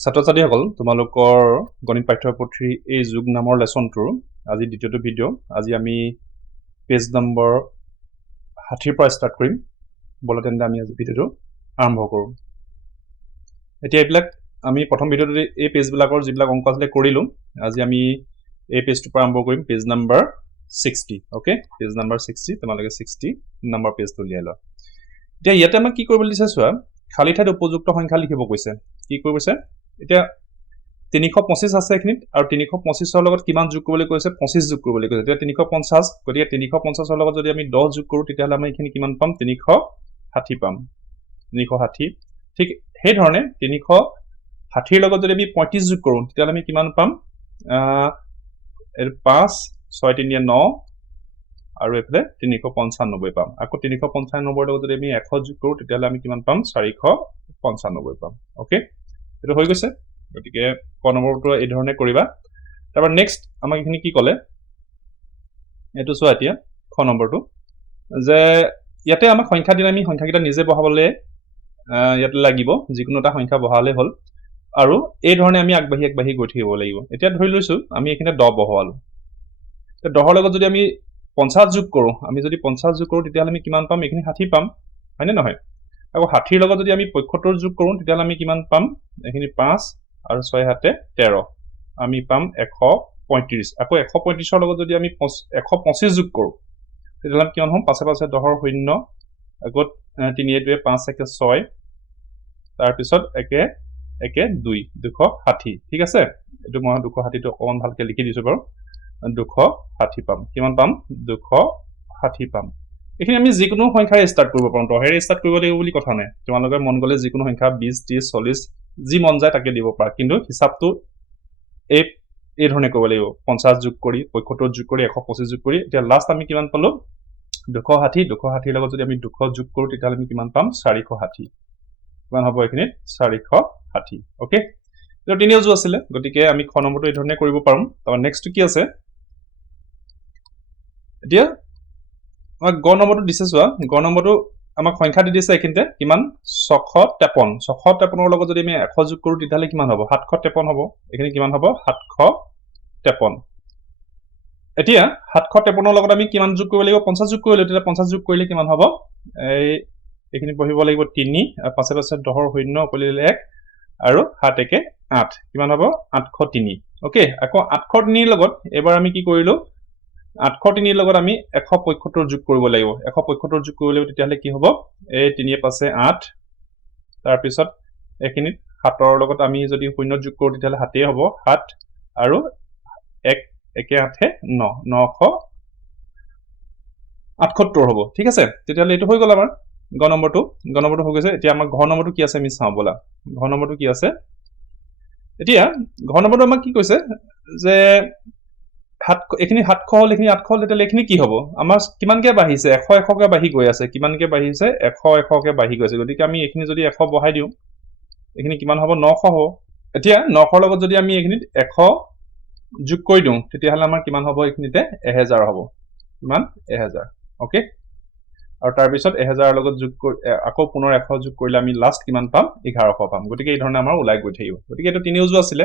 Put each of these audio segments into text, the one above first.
ছাত্ৰ-ছাত্ৰীসকল তোমালোকৰ গণিত পাঠ্যপুথিৰ এই যোগ নামৰ লেসনটোৰ আজি দ্বিতীয়টো ভিডিঅ' আজি আমি পেজ নম্বৰ 60 পৰা ষ্টাৰ্ট কৰিম বলা তেন্তে আমি আজি ভিডিঅ'টো আৰম্ভ কৰোঁ এতিয়া এইবিলাক আমি প্ৰথম ভিডিঅ'টোত এই পেজবিলাকৰ যিবিলাক অংক আছিলে কৰিলোঁ আজি আমি এই পেজটোৰ পৰা আৰম্ভ কৰিম page number 60 okay page number 60 তোমালোকে 60 নম্বৰ পেজটো উলিয়াই লোৱা এতিয়া ইয়াতে আমাক কি কৰিবলৈ দিছে চোৱা খালি ঠাইত উপযুক্ত সংখ্যা লিখিব কৈছে কি কৰিছে এতিয়া 325 আছে এখিনিত আৰু 325 ৰ লগত কিমান যোগ কৰিবলৈ কৈছে 25 যোগ কৰিবলৈ কৈছে এতিয়া 350 গতিকে 350 ৰ লগত যদি আমি 10 যোগ কৰো তেতিয়া হলে আমি এখিনি কিমান পাম 360 পাম 360 ঠিক সেই ধৰণে 360 ৰ লগত যদি আমি 35 যোগ কৰো তেতিয়া হলে আমি কিমান পাম 5 6 3 9 আৰু এফালে 395 পাম আকৌ 395 ৰ লগত যদি আমি 100 যোগ কৰো তেতিয়া হলে আমি কিমান পাম 495 পাম ওকে এটা হৈ গৈছে গতিকে ক নম্বৰটো এই ধৰণে কৰিবা তাৰপৰ নেক্সট আমাক এখিনি কি ক'লে এটো চোৱা এতিয়া খ নম্বৰটো যে ইয়াতে আমাক সংখ্যা দিলে আমি সংখ্যাকিটা নিজে বহাবলে ইয়াতে লাগিব যিকোনো এটা সংখ্যা বহালে হ'ল আৰু এই ধৰণে আমি আগবাঢ়ি গৈ থাকিব লাগিব এতিয়া ধৰি লৈছো আমি এখানে 10 বহালো তে 10 ৰ লগত যদি আমি 50 যোগ কৰো আমি যদি 50 যোগ কৰো তেতিয়া হলে আমি কিমান পাম এখিনি 60 পাম হয়নে নহয় আকৌ 60 ৰ লগত যদি আমি 75 যোগ কৰো তেতিয়া হলে আমি কিমান পাম এখিনি 5 আৰু 6 হাতে 13 আমি পাম 135 আকৌ 135 ৰ লগত যদি আমি 125 যোগ কৰো তেতিয়া হলে কিমান হম পাছে পাছে 10 ৰ শূন্য আকৌ 3 এ 5 1 6 তাৰ পিছত 1 2 260 ঠিক আছে এটো মই 260 টো অকমান ভালকে লিখি দিছো বাৰু 260 পাম কিমান পাম 260 পাম এখিনি আমি যিকোনো সংখ্যা ষ্টাৰ্ট কৰিব পাৰো তহেৰে ষ্টাৰ্ট কৰিব লাগিব বুলি কথা নাই তোমালোকে মন গলে যিকোনো সংখ্যা 20 30 40 যি মন যায় তাকে দিব পাৰা কিন্তু হিসাবটো এই ধৰণে কৰিব লাগিব 50 যোগ কৰি 75 যোগ কৰি 125 যোগ কৰি এতিয়া লাষ্ট আমি কিমান পালো 260 লগত যদি আমি 200 যোগ কৰো তেতিয়া আমি কিমান পাম 460 কিমান হ'ব এখিনি 460 ওকে তো তিনিও যোগ আছিল গতিকে আমি খ নম্বৰটো এই ধৰণে কৰিব পাৰোঁ তাৰ নেক্সট কি আছে এতিয়া আমাক গ নম্বৰটো দিছে চোৱা গ নম্বৰটো আমাক সংখ্যা দি দিছে এখিনতে কিমান 653 ৰ লগত যদি আমি 100 যোগ কৰো তেতিয়া হলে কিমান হ'ব 753 হ'ব এখিনি কিমান হ'ব 753 এতিয়া 753 ৰ লগত আমি কিমান যোগ কৰিব লাগিব 50 যোগ কৰিলে তেতিয়া 50 যোগ কৰিলে কিমান হ'ব এখিনি পঢ়িব লাগিব 3 আৰু পাছে পাছে 10 ৰ শূন্য কৰিলে 1 আৰু 7 1 8 কিমান হ'ব 803 ওকে আকৌ 803 ৰ লগত এবাৰ আমি কি কৰিলো 803 ৰ লগত আমি 175 যোগ কৰিব লাগিব 175 যোগ কৰিব লাগিব তেতিয়া হলে কি হ'ব এই 3 5 8 তাৰ পিছত এখিনি 7 ৰ লগত আমি যদি শূন্য যোগ কৰো তেতিয়া হলে 7 হ'ব 7 আৰু 1 1 8 9 978 হ'ব ঠিক আছে তেতিয়া হলে এটো হৈ গল আমাৰ গ নম্বৰটো হৈ গৈছে এতিয়া আমাৰ ঘ নম্বৰটো কি আছে আমি চাও বলা ঘ নম্বৰটো কি আছে এতিয়া ঘ নম্বৰটো আমাক কি কৈছে যে এখিনি 700 হল এখিনি 800 হল তেতিয়া এখিনি কি হ'ব আমাৰ কিমানকে বাঢ়িছে 100 100 কে বাঢ়ি গৈ আছে কিমানকে বাঢ়িছে 100 100 কে বাঢ়ি গৈছে গতিকে আমি এখিনি যদি 100 বহাই দিও এখিনি কিমান হ'ব 900 হ'ব এতিয়া 900 ৰ লগত যদি আমি এখিনিত 100 যোগ কৰি দিও তেতিয়া হলে আমাৰ কিমান হ'ব এখিনিতে 1000 হ'ব কিমান 1000 ওকে আৰু তাৰ পিছত 1000 ৰ লগত যোগ আকৌ পুনৰ 100 যোগ কৰিলে আমি লাষ্ট কিমান পাম 1100 পাম গতিকে এই ধৰণে আমাৰ ওলাই গৈ থাকিব গতিকে এটো তিনিও যোগ আছিল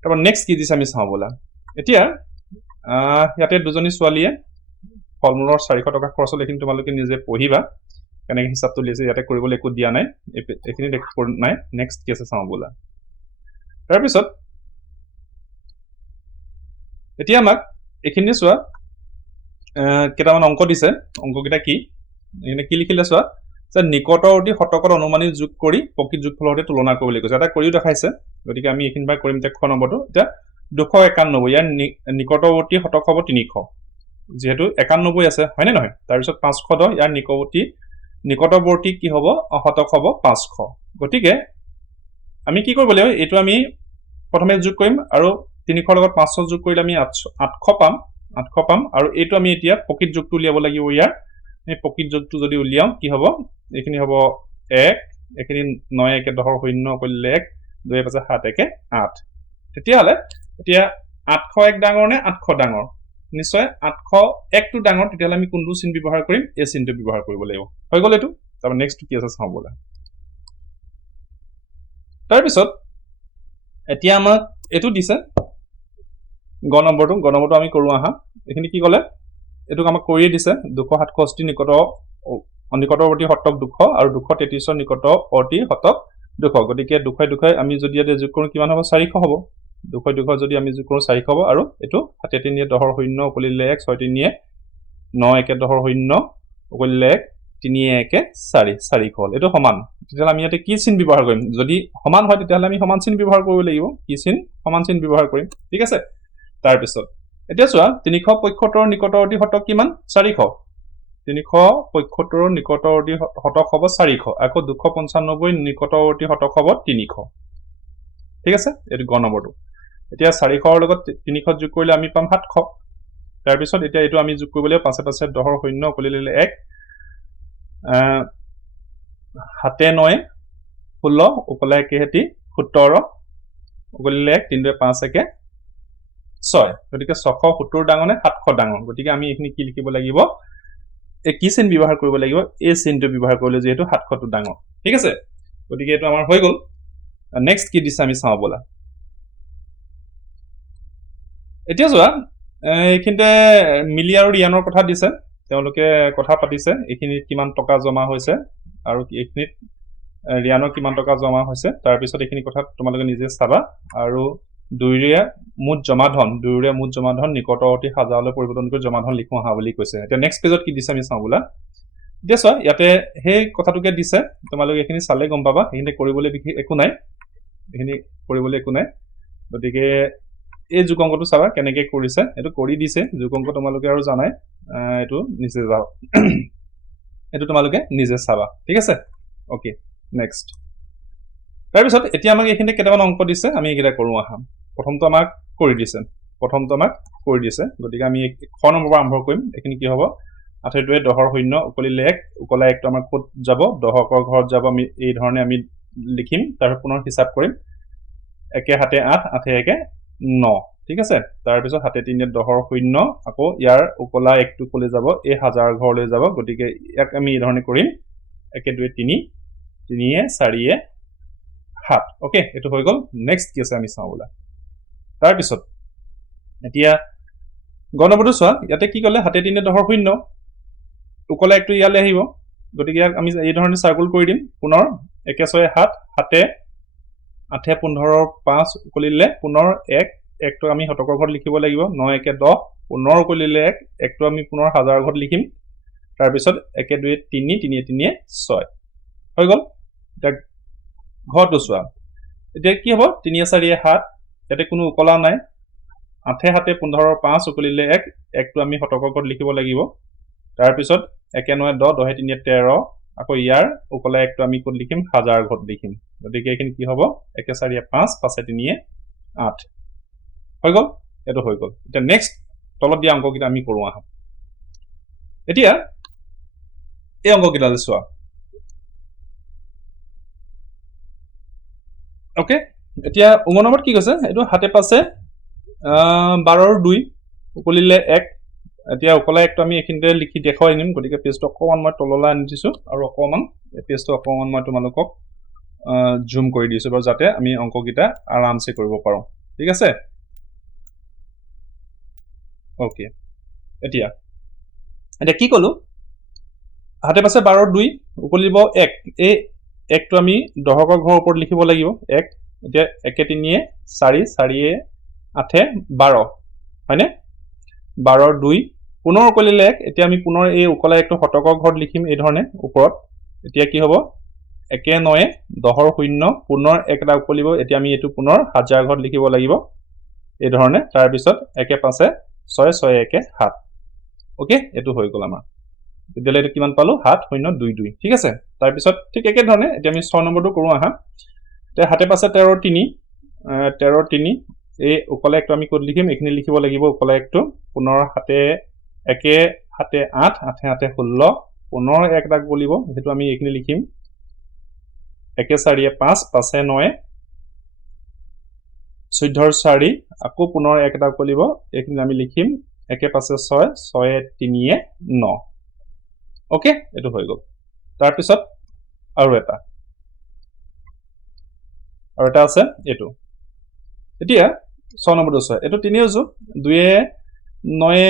তাৰপৰ নেক্সট কি দিছে আমি চাও বলা এতিয়া ইয়াতে দুজনী ছোৱালীয়ে ফলমূলৰ 400 টকা খৰচ হ'ল এখিনি তোমালোকে নিজে পঢ়িবা কেনেকৈ হিসাবটো লৈছে ইয়াতে কৰিবলৈ একো দিয়া নাই এখিনি দেখো নাই নেক্সট কি আছে চাও বলা তাৰ পিছত এতিয়া আমাক এখিনি চোৱা কেটামান অংক দিছে অংককিটা কি এনে কি লিখিলে চোৱা যে নিকটৱৰ্তী শতকত অনুমানিক যোগ কৰি প্ৰকৃত যোগফলৰ সৈতে তুলনা কৰিবলৈ কৈছে এটা কৰিও দেখাইছে গতিকে আমি এখিনবাৰ কৰিম তে খ নম্বৰটো এতিয়া 291 ইয়াৰ নিকটৱৰ্তী শতক হ'ব 300 যেহেতু 91 আছে হয়নে নহয় তাৰ পিছত 510 ইয়াৰ নিকটৱৰ্তী কি হ'ব শতক হ'ব 500 গতিকে আমি কি কৰিব লাগিব এটো আমি প্ৰথমে যোগ কৰিম আৰু 300 লগত 500 যোগ কৰিলে আমি 800 পাম আৰু এটো আমি এতিয়া প্ৰকৃত যোগটো উলিয়াব লাগিব ইয়াৰ এই প্ৰকৃত যোগটো যদি উলিয়াও কি হ'ব এখিনি হ'ব 1 এখিনি 9 1 10 ৰ শূন্য কৰিলে 1 2 5 7 1 8 তেতিয়া হলে এতিয়া 801 ডাঙৰ নে 800 ডাঙৰ নিশ্চয় 801 টো ডাঙৰ তেতিয়া হলে আমি কোনটো চিন ব্যৱহাৰ কৰিম এই চিনটো ব্যৱহাৰ কৰিব লাগিব হৈ গল এটো তাৰ নেক্সট কি আছে চাও বলা তাৰ পিছত এতিয়া আমাক এইটো দিছে গ নম্বৰটো আমি কৰোঁ আহা এইখিনি কি ক'লে এইটোক আমাক কৰিয়ে দিছে 267 নিকটৱৰ্তী শতক 200 আৰু 233 নিকটৱৰ্তী শতক 200 গতিকে 200 আমি যদি ইয়াতে যোগ কৰোঁ কিমান হ'ব 400 হ'ব 200 যদি আমি যোগ কৰোঁ 400 হ'ব আৰু এইটো 7 3 10 0 উকলিলে 1 6 3 9 1 10 0 উকলিলে 1 3 1 4 হ'ল এইটো সমান তেতিয়াহ'লে আমি ইয়াতে কি চিন ব্যৱহাৰ কৰিম যদি সমান হয় তেতিয়াহ'লে আমি সমান চিন ব্যৱহাৰ কৰিব লাগিব কি চিন সমান চিন ব্যৱহাৰ কৰিম ঠিক আছে তাৰপিছত এতিয়া চোৱা 375 নিকটৱৰ্তী শতক কিমান 400 375 নিকটৱৰ্তী শতক হ'ব 400 আকৌ 295 নিকটৱৰ্তী শতক হ'ব 300 ঠিক আছে এইটো গ নম্বৰটো এতিয়া 400 লগত 300 যোগ কৰিলে আমি পাম 700 তাৰপিছত এতিয়া এইটো আমি যোগ কৰিবলৈ 5 5 10 0 উকলিলে 1 7 9 16 উকলা 1 হেতি 17 উকলিলে 1 3 5 1 6 গতিকে 670 ডাঙৰ নে 700 ডাঙৰ গতিকে আমি এইখিনি কি লিখিব লাগিব এই কি চিন ব্যৱহাৰ কৰিব লাগিব এই চিনটো ব্যৱহাৰ কৰিলে যেহেতু 700 ডাঙৰ ঠিক আছে গতিকে এইটো আমাৰ হৈ গ'ল নেক্সট কি দিছে আমি চাওঁ বলা এতিয়া যোৱা এইখিনিতে মিলি আৰু ৰিয়ানৰ কথা দিছে তেওঁলোকে কথা পাতিছে এইখিনি কিমান টকা জমা হৈছে আৰু এইখিনিত ৰিয়ানৰ কিমান টকা জমা হৈছে তাৰপিছত এইখিনি কথা তোমালোকে নিজে চাবা আৰু দুইৰে মুঠ জমা ধন নিকটৱৰ্তী হাজাৰলৈ পৰিৱৰ্তন কৰি জমা ধন লিখো আহা বুলি কৈছে এতিয়া নেক্সট পেজত কি দিছে আমি চাওঁ বোলা এতিয়া চোৱা ইয়াতে সেই কথাটোকে দিছে তোমালোকে এইখিনি চালে গম পাবা এইখিনি কৰিবলৈ একো নাই গতিকে এই যোগ অংকটো চাবা কেনেকে কৰিছে এইটো কৰি দিছে যোগ অংক তোমালোকে আৰু জানাই এইটো নিজে যাও এইটো তোমালোকে নিজে চাবা ঠিক আছে ওকে নেক্সট তাৰপিছত এতিয়া আমাক এইখিনি কেইটামান অংক দিছে আমি এইকেইটা কৰোঁ আহা প্ৰথমটো আমাক কৰি দিছে গতিকে আমি খ নম্বৰ পৰা আৰম্ভ কৰিম এইখিনি কি হ'ব 28 10 0 উকলিলে 1 উকলা 1টো আমাৰ ক'ত যাব দহকৰ ঘৰত যাব আমি এই ধৰণে আমি লিখিম তাৰ পুনৰ হিচাপ কৰিম 1 7 8 8 1 9 ঠিক আছে তাৰপিছত 7 3 10 0 আকৌ ইয়াৰ উকলা 1টো কলে যাব এই হাজাৰ ঘৰলৈ যাব গতিকে ইয়াক আমি এই ধৰণে কৰিম 1 2 3 3 4 7 ওকে এইটো হৈ গ'ল নেক্সট কি আছে আমি চাওঁ বলা তাৰপিছত এতিয়া গণবটো চোৱা ইয়াতে কি ক'লে 7 3 10 0 উকলা 1টো ইয়ালৈ আহিব গতিকে ইয়াক আমি এই ধৰণে সাৰ্কুল কৰি দিম পুনৰ 1 6 7 7 8 15 5 উকলিলে পুনৰ 1টো আমি শতকৰ ঘৰত লিখিব লাগিব 9 1 10 পুনৰ উকলিলে 1টো আমি পুনৰ হাজাৰ ঘৰত লিখিম তাৰপিছত 1 2 3 3 3 6 হৈ গ'ল এতিয়া ঘৰটো চোৱা এতিয়া কি হ'ব 3 4 7 ইয়াতে কোনো উকলা নাই 8 7 15 5 উকলিলে 1টো আমি শতকৰ ঘৰত লিখিব লাগিব তাৰপিছত 1 9 10 10 3 13 আকৌ ইয়াৰ উকলা 1টো আমি ক'ত লিখিম হাজাৰ ঘৰত লিখিম গতিকে এইখিনি কি হ'ব 1 4 5 5 3 8 হৈ গ'ল এইটো হৈ গ'ল এতিয়া নেক্সট তলত দিয়া অংককেইটা আমি কৰোঁ আহা এতিয়া এই অংককেইটালৈ চোৱা ওকে এতিয়া নম্বৰত কি কৈছে এইটো 7 5 12 2 উকলিলে 1 এতিয়া উকলা 1টো আমি এইখিনিতে লিখি দেখাই আনিম গতিকে পেজটো অকণমান মই তললৈ আনি দিছোঁ আৰু অকণমান পেজটো অকণমান মই তোমালোকক জুম কৰি দিছোঁ বাৰু যাতে আমি অংককেইটা আৰামছে কৰিব পাৰোঁ ঠিক আছে ওকে এতিয়া কি ক'লো 7 5 12 2 উকলিব 1 এই 1টো আমি দহকৰ ঘৰৰ ওপৰত লিখিব লাগিব 1 এতিয়া 1 3 4 4 8 12 হয়নে 12 2 পুনৰ উকলিলে 1 এতিয়া আমি পুনৰ এই উকলা 1টো শতকৰ ঘৰত লিখিম এই ধৰণে ওপৰত এতিয়া কি হ'ব 1 9 10 0 পুনৰ 1 এটা উকলিব এতিয়া আমি এইটো পুনৰ হাজাৰ ঘৰত লিখিব লাগিব এই ধৰণে তাৰপিছত 1 5 6 6 1 7 ওকে এইটো হৈ গ'ল আমাৰ তেতিয়াহ'লে এইটো কিমান পালো 7 0 2 2 ঠিক আছে তাৰপিছত ঠিক একে ধৰণে এতিয়া আমি 6 নম্বৰটো কৰোঁ আহা এতিয়া 7 5 13 3 এই উকলা 1টো আমি ক'ত লিখিম এইখিনি লিখিব লাগিব উকলা 1টো পুনৰ 7 1 7 8 8 7 16 পুনৰ 1 এটা বলিব সেইটো আমি এইখিনি লিখিম 1 4 5 5 9 14 4 আকৌ পুনৰ 1 এটা বলিব এইখিনি আমি লিখিম 1 5 6 6 3 9 ওকে এইটো হৈ গ'ল তাৰপিছত আৰু এটা আছে এইটো এতিয়া 6 নম্বৰটো চোৱা এইটো 3 যোগ 2 9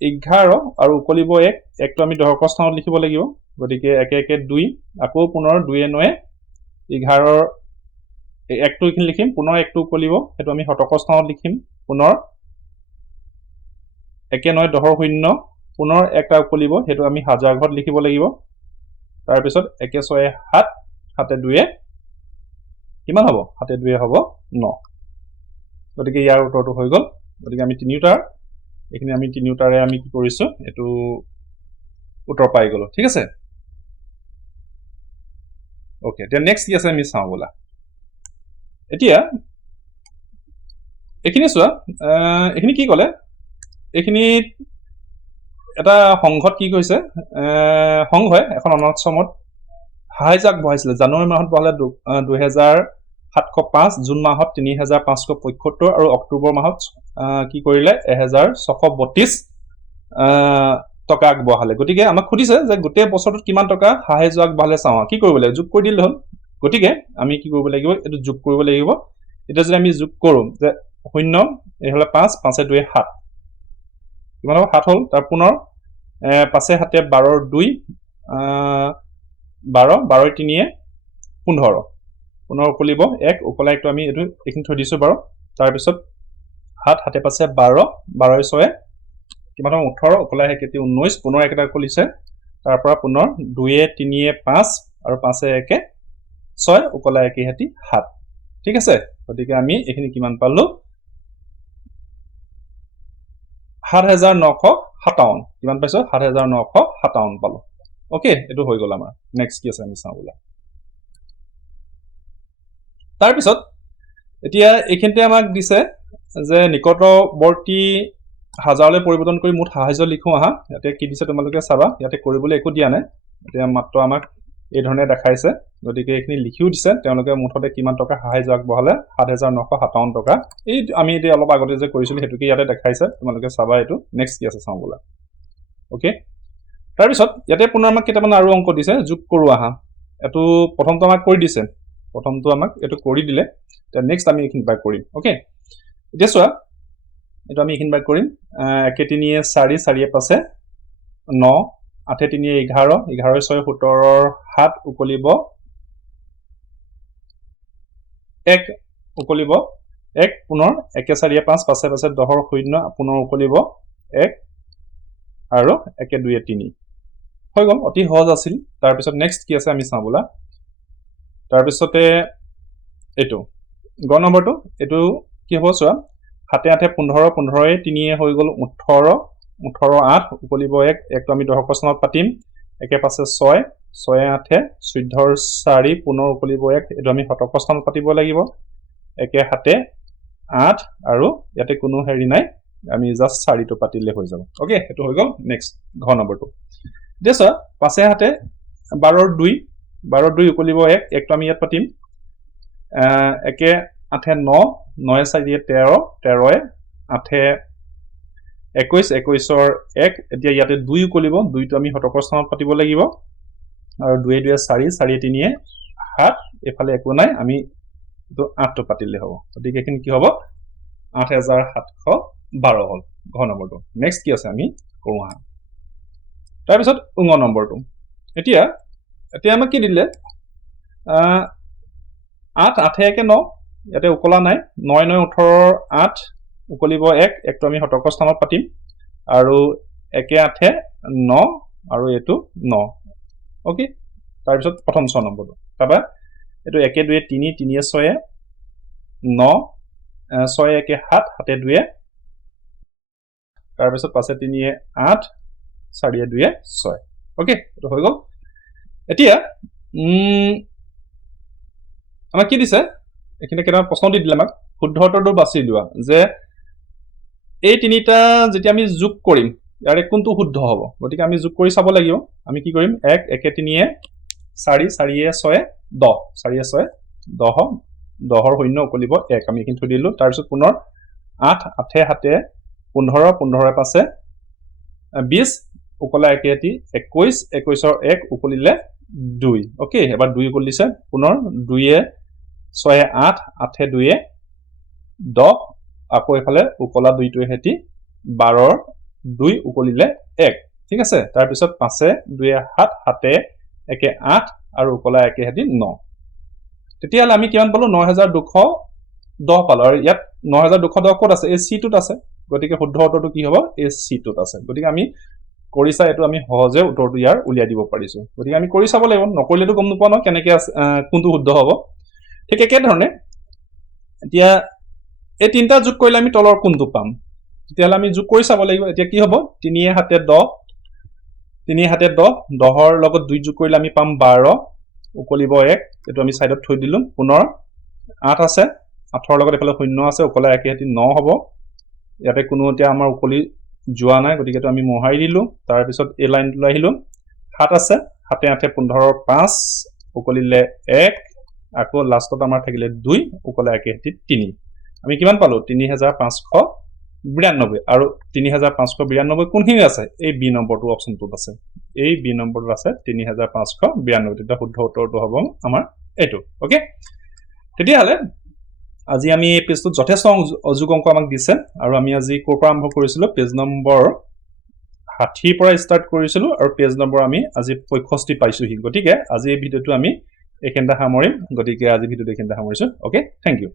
11 আৰু উকলিব 1 1টো আমি দশকৰ স্থানত লিখিব লাগিব গতিকে 1 1 2 আকৌ পুনৰ 2 9 11 1টো এখিনি লিখিম পুনৰ 1টো উকলিব হেতু আমি শতকৰ স্থানত লিখিম পুনৰ 1 9 10 0 পুনৰ 1টা উকলিব হেতু আমি হাজাৰ ঘৰত লিখিব লাগিব তাৰ পিছত 1 6 7 7 2 কিমান হ'ব 7 2 হ'ব 9 গতিকে ইয়াৰ উত্তৰটো হৈ গল গতিকে আমি তিনিটাৰ এখিনি আমি তিনিটাৰে আমি কি কৰিছো এটো উত্তৰ পাই গলো ঠিক আছে ওকে তে নেক্সট কি আছে আমি চাও বলা এতিয়া এখিনি চোৱা এখিনি কি কলে এখিনি এটা সংঘত কি কৈছে সংঘই এখন অনাথ আশ্ৰমত হাইজাক বহাইছিল জানুৱাৰী মাহত বহালে 2705 জুন মাহত 3575 আৰু অক্টোবৰ মাহত কি কৰিলে 1632 টকা আগবঢ়ালে গতিকে আমাক খুদিছে যে গোটেই বছৰটোত কিমান টকা হাইজ আগবঢ়ালে চাও কি কৰিব লাগিব যোগ কৰি দিলে হ'ল গতিকে আমি কি কৰিব লাগিব এটো যোগ কৰিব লাগিব এটা যদি আমি যোগ কৰো যে 0 এই হলে 5 5 2 7 কিমান হ'ব 7 হ'ল তাৰ পুনৰ 5 7 12 2 12 12 3 15 পুনৰ উকলিব 1 উকলাই একটো আমি এটো এখিনি থৈ দিছো বাৰু তাৰ পিছত 7 7 5 12 12 6 কিমান হ'ব 18 উকলাই হেকেতি 19 পুনৰ একটা উকলিছে তাৰ পৰা পুনৰ 2 3 5 আৰু 5 1 6 উকলাই একি হেতি 7 ঠিক আছে গতিকে আমি এখিনি কিমান পালো 7957 কিমান পাইছো 7957 পালো ওকে এটো হৈ গল আমাৰ নেক্সট কি আছে আমি চাও বলা তাৰ পিছত এতিয়া এখিনতে আমাক দিছে যে নিকটৱৰ্তী হাজাৰলৈ পৰিৱৰ্তন কৰি মুঠ সাহায্য লিখো আহা ইয়াতে কি দিছে তোমালোকে চাবা ইয়াতে কৰিবলৈ একো দিয়া নাই এতিয়া মাত্ৰ আমাক এই ধৰণে দেখাইছে গতিকে এখিনি লিখিও দিছে তেওঁলোকে মুঠতে কিমান টকা সাহায্য আগবঢ়ালে 7957 টকা এই আমি এতিয়া অলপ আগতে যে কৰিছিল হেতুকে ইয়াতে দেখাইছে তোমালোকে চাবা এটো নেক্সট কি আছে চাও বলা ওকে তাৰ পিছত ইয়াতে পুনৰ আমাক কেইটামান আৰু অংক দিছে যোগ কৰো আহা এটো প্ৰথমটো আমাক কৰি দিছে প্ৰথমটো আমাক এটো কৰি দিলে তে নেক্সট আমি এখিনি বাই কৰিম ওকে এতিয়া চোৱা এটো আমি এখিনি বাই কৰিম 1 3 4 4 5 9 8 3 11 11 6 17 7 উকলিব 1 উকলিব 1 পুনৰ 1 4 5 5 5 10 0 পুনৰ উকলিব 1 আৰু 1 2 3 হৈ গল অতি সহজ আছিল তাৰ পিছত নেক্সট কি আছে আমি চাও বলা তাৰ পিছতে এটো গ নম্বৰটো এটো কি হ'ব চোৱা 7 8 15 15 3 হৈ গল 18 18 8 উকলিব 1 একটো আমি দশকৰ স্থানত পাতিম 1 5 6 6 8 14 4 পুনৰ উকলিব 1 এটো আমি শতকৰ স্থানত পাতিব লাগিব 1 7 8 আৰু ইয়াতে কোনো হেৰি নাই আমি জাস্ট 4 টো পাতিলে হৈ যাব ওকে এটো হৈ গল নেক্সট ঘ নম্বৰটো দেছা 5 7 12 2 12 2 উকলিব 1 একটো আমি ইয়াত পাতিম 1 8 9 9 4 13 13 8 21 21 1 এতিয়া ইয়াতে 2 উকলিব 2 টো আমি শতকৰ স্থানত পাতিব লাগিব আৰু 2 2 4 4 3 7 এফালে একো নাই আমি তো 8 টো পাতিলে হ'ব গতিকে এখিনি কি হ'ব 8712 হল ঘ নম্বৰটো নেক্সট কি আছে আমি কৰো আহা তাৰ পিছত উঙ নম্বৰটো এতিয়া আমাক কি দিলে 8 8 1 9 ইয়াতে উকলা নাই 9 9 18 8 উকলিব 1 একটো আমি শতকৰ স্থানত পাতিম আৰু 1 8 9 আৰু এটো 9 ওকে তাৰ পিছত প্ৰথম 6 নম্বৰটো তাবা এটো 1 2 3 3 6 9 6 1 7 7 2 তাৰ পিছত 5 3 8 4 2 6 ওকে এটো হৈ গল এতিয়া আমাক কি দিছে এখানে কেটা প্ৰশ্ন দি দিলে আমাক শুদ্ধ উত্তৰটো বাছি লোৱা যে এই তিনিটা যেতিয়া আমি যোগ কৰিম ইয়াৰে কোনটো শুদ্ধ হ'ব গতিকে আমি যোগ কৰি চাব লাগিব আমি কি কৰিম 1 1 3 4 4 6 10 4 6 10 10 শূন্য উকলিব 1 আমি এখিনি থৈ দিলো তাৰ পিছত পুনৰ 8 8 7 15 15 5 20 উকলা 1 21 21 1 উকলিলে 2 ওকে এবাৰ 2 উকলিছে পুনৰ 2 6 8 8 2 10 আকৌ এফালে উকলা 2টোৱে হেতি 12 2 উকলিলে 1 ঠিক আছে তাৰ পিছত 5 2 7 7 1 8 আৰু উকলা 1 হেতি 9 তেতিয়ালে আমি কিমান পালো 9210 পালো আৰু ইয়াত 9210 ক'ত আছে এই C টোত আছে গতিকে শুদ্ধ উত্তৰটো কি হ'ব এই C টোত আছে গতিকে আমি কৰিছা এটো আমি সহজে উত্তৰটো ইয়াৰ উলিয়াই দিব পাৰিছো গতিকে আমি কৰি চাব লাগিব নকৰিলেতো গম নোপোৱা ন কেনেকৈ কোনটো শুদ্ধ হ'ব ঠিক একে ধৰণে এতিয়া এই তিনটা যোগ কৰিলে আমি তলৰ কোনটো পাম তেতিয়ালে আমি যোগ কৰি চাব লাগিব এতিয়া কি হ'ব 3 7 10 3 7 10 10ৰ লগত 2 যোগ কৰিলে আমি পাম 12 উকলিব 1 এটো আমি সাইডত থৈ দিলুম পুনৰ 8 আছে 8ৰ লগত এফালে 0 আছে উকলা 1 হেতি 9 হ'ব ইয়াতে কোনো এতিয়া আমাৰ উকলি যোৱা নাই গতিকে তো আমি মোহাৰি দিলু তাৰ পিছত এই লাইনটো লৈ আহিলু 7 আছে 7 8 15 5 উকলিলে 1 আকৌ লাষ্টত আমাৰ থাকিলে 2 উকলা 1 হেতি 3 আমি কিমান পালো 3592 আৰু 3592 কোনখিনি আছে এই বি নম্বৰটো অপচনটোত আছে এই বি নম্বৰটো আছে 3592 এটা শুদ্ধ উত্তৰটো হ'ব আমাৰ এটো ওকে তেতিয়াহলে আজি আমি এই পেজটো যথেষ্ট অযোগ অংক আমাক দিছে আৰু আমি আজি কোৰ পৰা আৰম্ভ কৰিছিলো পেজ নম্বৰ 60 পৰা ষ্টাৰ্ট কৰিছিলো আৰু পেজ নম্বৰ আমি আজি 65 পাইছোহি গতিকে আজি এই ভিডিওটো আমি এখানটা সামৰিম গতিকে আজি ভিডিওটো এখানটা সামৰিছো ওকে থ্যাংক ইউ